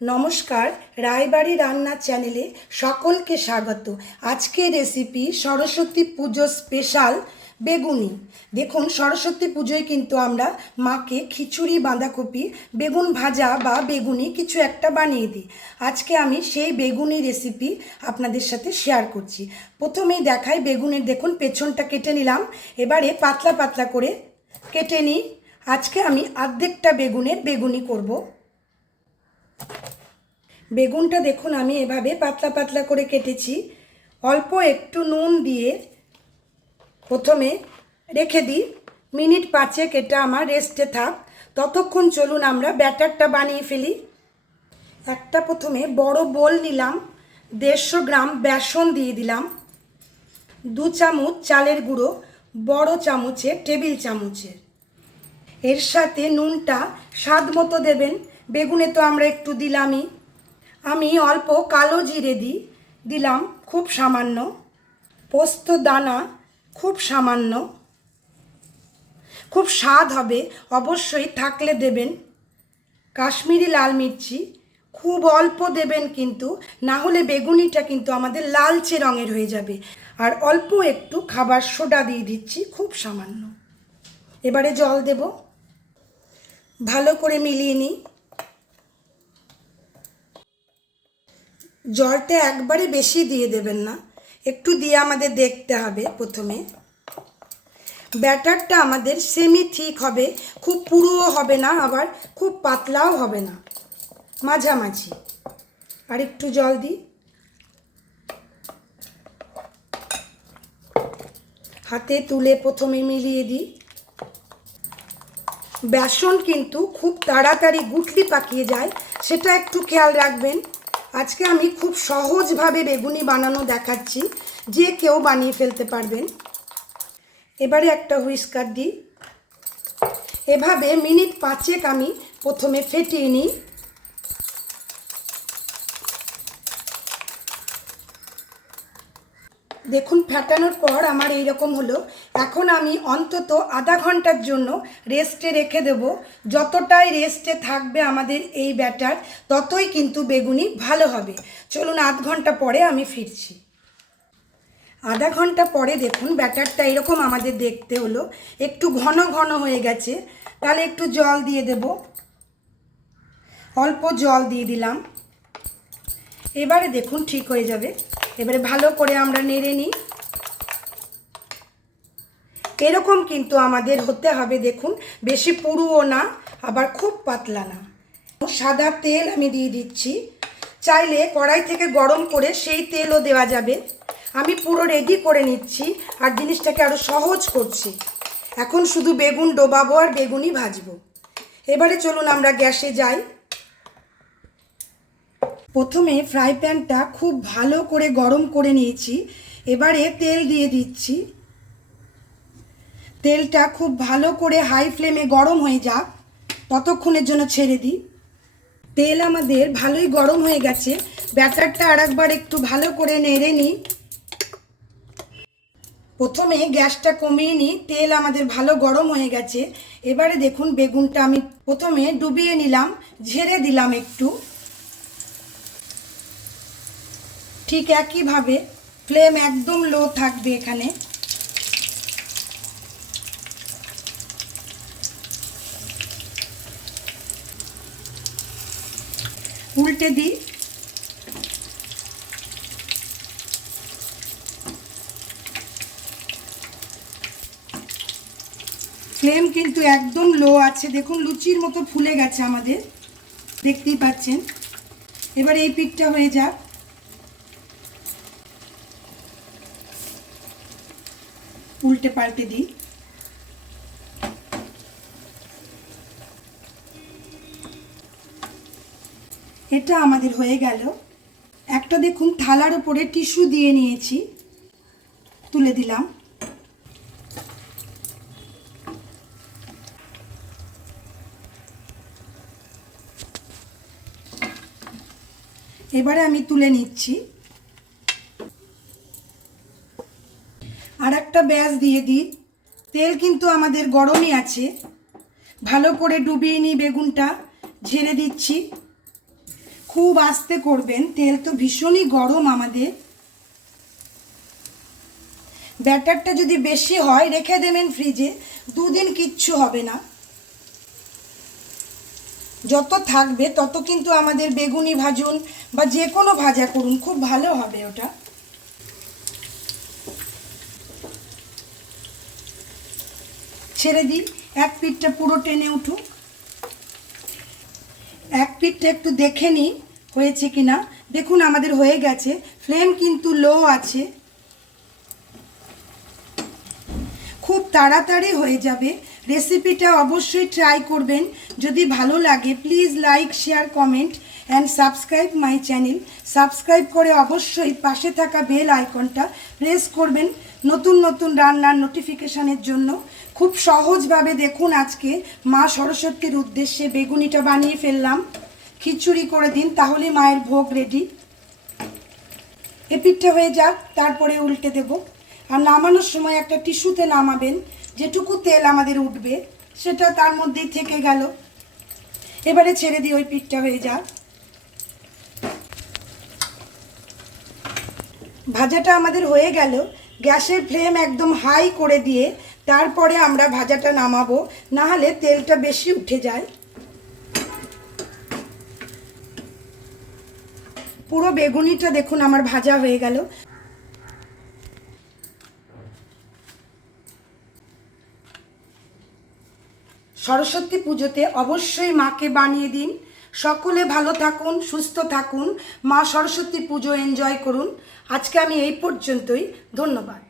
নমস্কার, রায়বাড়ি রান্নার চ্যানেলে সকলকে স্বাগত। আজকের রেসিপি সরস্বতী পুজো স্পেশাল বেগুনি। দেখুন, সরস্বতী পুজোয় কিন্তু আমরা মাকে খিচুড়ি, বাঁধাকপি, বেগুন ভাজা বা বেগুনি কিছু একটা বানিয়ে দিই। আজকে আমি সেই বেগুনি রেসিপি আপনাদের সাথে শেয়ার করছি। প্রথমেই দেখাই বেগুনের, দেখুন, পেছনটা কেটে নিলাম। এবারে পাতলা পাতলা করে কেটে নিই। আজকে আমি অর্ধেকটা বেগুনের বেগুনি করব। বেগুনটা দেখুন, আমি এভাবে পাতলা পাতলা করে কেটেছি। অল্প একটু নুন দিয়ে প্রথমে রেখে দিই। মিনিট পাঁচেক এটা আমার রেস্টে থাক। ততক্ষণ চলুন আমরা ব্যাটারটা বানিয়ে ফেলি। একটা প্রথমে বড় বোল নিলাম, দেড়শো গ্রাম বেসন দিয়ে দিলাম, দু চামচ চালের গুঁড়ো, বড় চামচের, টেবিল চামচের। এর সাথে নুনটা স্বাদ মতো দেবেন। বেগুনে তো আমরা একটু দিলামই। আমি অল্প কালো জিরে দিই দিলাম খুব সামান্য। পোস্ত দানা খুব সামান্য। খুব স্বাদ হবে, অবশ্যই থাকলে দেবেন। কাশ্মীরি লাল মির্চি খুব অল্প দেবেন কিন্তু, না হলে বেগুনিটা কিন্তু আমাদের লালচে রঙের হয়ে যাবে। আর অল্প একটু খাবার সোডা দিয়ে দিচ্ছি খুব সামান্য। এবারে জল দেব। ভালো করে মিলিয়ে নিই। জলটা একবারে বেশি দিয়ে দেবেন না। একটু দিয়ে আমাদের দেখতে হবে প্রথমে। ব্যাটারটা আমাদের সেমি ঠিক হবে, খুব পুরোও হবে না, আবার খুব পাতলাও হবে না। মাঝামাঝি। আর একটু জল দিই। হাতে তুলে প্রথমে মিলিয়ে দিই। বেসন কিন্তু খুব তাড়াতাড়ি গুটলি পাকিয়ে যায়, সেটা একটু খেয়াল রাখবেন। আজকে আমি খুব সহজভাবে বেগুনি বানানো দেখাচ্ছি, যে কেউ বানিয়ে ফেলতে পারবেন। এবারে একটা হুইস্কার দিই। এভাবে মিনিট পাঁচেক আমি প্রথমে ফেটিয়ে নিই। দেখুন, ফেটানোর পর আমার এই রকম হলো। এখন আমি অন্তত আধা ঘণ্টার জন্য রেস্টে রেখে দেব। যতটাই রেস্টে থাকবে আমাদের এই ব্যাটার, ততই কিন্তু বেগুনি ভালো হবে। চলুন, আধ ঘণ্টা পরে আমি ফিরছি। আধা ঘণ্টা পরে দেখুন, ব্যাটারটা এরকম আমাদের দেখতে হলো। একটু ঘন ঘন হয়ে গেছে। তাহলে একটু জল দিয়ে দেব। অল্প জল দিয়ে দিলাম। এবারে দেখুন, ঠিক হয়ে যাবে। এবারে ভালো করে আমরা নেড়ে নিই। এরকম কিন্তু আমাদের হতে হবে, দেখুন। বেশি পুরুও না, আবার খুব পাতলা না। সাদা তেল আমি দিয়ে দিচ্ছি। চাইলে কড়াই থেকে গরম করে সেই তেলও দেওয়া যাবে। আমি পুরো রেডি করে নিচ্ছি আর জিনিসটাকে আরও সহজ করছি। এখন শুধু বেগুন ডোবাবো আর বেগুনই ভাজবো। এবারে চলুন আমরা গ্যাসে যাই। প্রথমে ফ্রাই প্যানটা খুব ভালো করে গরম করে নিয়েছি। এবারে তেল দিয়ে দিচ্ছি। তেলটা খুব ভালো করে হাই ফ্লেমে গরম হয়ে যাক। ততক্ষণের জন্য ছেড়ে দিই। তেল আমাদের ভালোই গরম হয়ে গেছে। ব্যাটারটা আর একবার একটু ভালো করে নেড়ে নিই। প্রথমে গ্যাসটা কমিয়ে নিই। তেল আমাদের ভালো গরম হয়ে গেছে। এবারে দেখুন, বেগুনটা আমি প্রথমে ডুবিয়ে নিলাম। ঝেড়ে দিলাম একটু। ঠিক একইভাবে ফ্লেম একদম লো থাকবে এখানে। উল্টে দিই। ফ্লেম কিন্তু একদম লো আছে। দেখুন, লুচির মতো ফুলে গেছে আমাদের। দেখতেই পাচ্ছেন। এবার এই পিঠটা হয়ে যাক। উল্টে পাল্টে দিই। এটা আমাদের হয়ে গেল। একটা দেখুন থালার উপরে টিস্যু দিয়ে নিয়েছি। তুলে দিলাম। এবারে আমি তুলে নিচ্ছি। আর একটা ব্যাস দিয়ে দিই। তেল কিন্তু আমাদের গরমই আছে। ভালো করে ডুবিয়ে নিই বেগুনটা, ঝেড়ে দিচ্ছি। খুব আস্তে করবেন, তেল তো ভীষণই গরম আমাদের। ব্যাটারটা যদি বেশি হয়, রেখে দেবেন ফ্রিজে, দুদিন কিচ্ছু হবে না। যত থাকবে, তত কিন্তু আমাদের বেগুনি ভাজুন বা যে কোনো ভাজা করুন, খুব ভালো হবে ওটা। ছেড়ে দিন। এক পিঠটা পুরো টেনে উঠুক। এক পিঠটা একটু দেখে নিই হয়েছে কি না দেখুন, আমাদের হয়ে গেছে। ফ্লেম কিন্তু লো আছে। খুব তাড়াতাড়ি হয়ে যাবে। রেসিপিটা অবশ্যই ট্রাই করবেন। যদি ভালো লাগে please like share comment and subscribe my channel subscribe করে অবশ্যই পাশে থাকা বেল আইকনটা প্রেস করবেন নতুন নতুন রান্নার নোটিফিকেশানের জন্য। খুব সহজভাবে দেখুন আজকে মা সরস্বতীর উদ্দেশ্যে বেগুনিটা বানিয়ে ফেললাম। খিচুড়ি করে দিন, তাহলে মায়ের ভোগ রেডি এপিঠটা হয়ে যাক, তারপরে উল্টে দেব। আর নামানোর সময় একটা টিস্যুতে নামাবেন, যেটুকু তেল আমাদের উঠবে, সেটা তার মধ্যেই থেকে গেল। এবারে ছেড়ে দিই ওই পিঠটা হয়ে যাক। ভাজাটা আমাদের হয়ে গেল। গ্যাসের ফ্লেম একদম হাই করে দিয়ে তারপরে আমরা ভাজাটা নামাবো। না হলে তেলটা বেশি উঠে যায়। পুরো বেগুনিটা দেখুন আমার ভাজা হয়ে গেল। সরস্বতী পুজোতে অবশ্যই মাকে বানিয়ে দিন। সকলে ভালো থাকুন, সুস্থ থাকুন। মা সরস্বতী পুজো এনজয় করুন। আজকে আমি এই পর্যন্তই। ধন্যবাদ।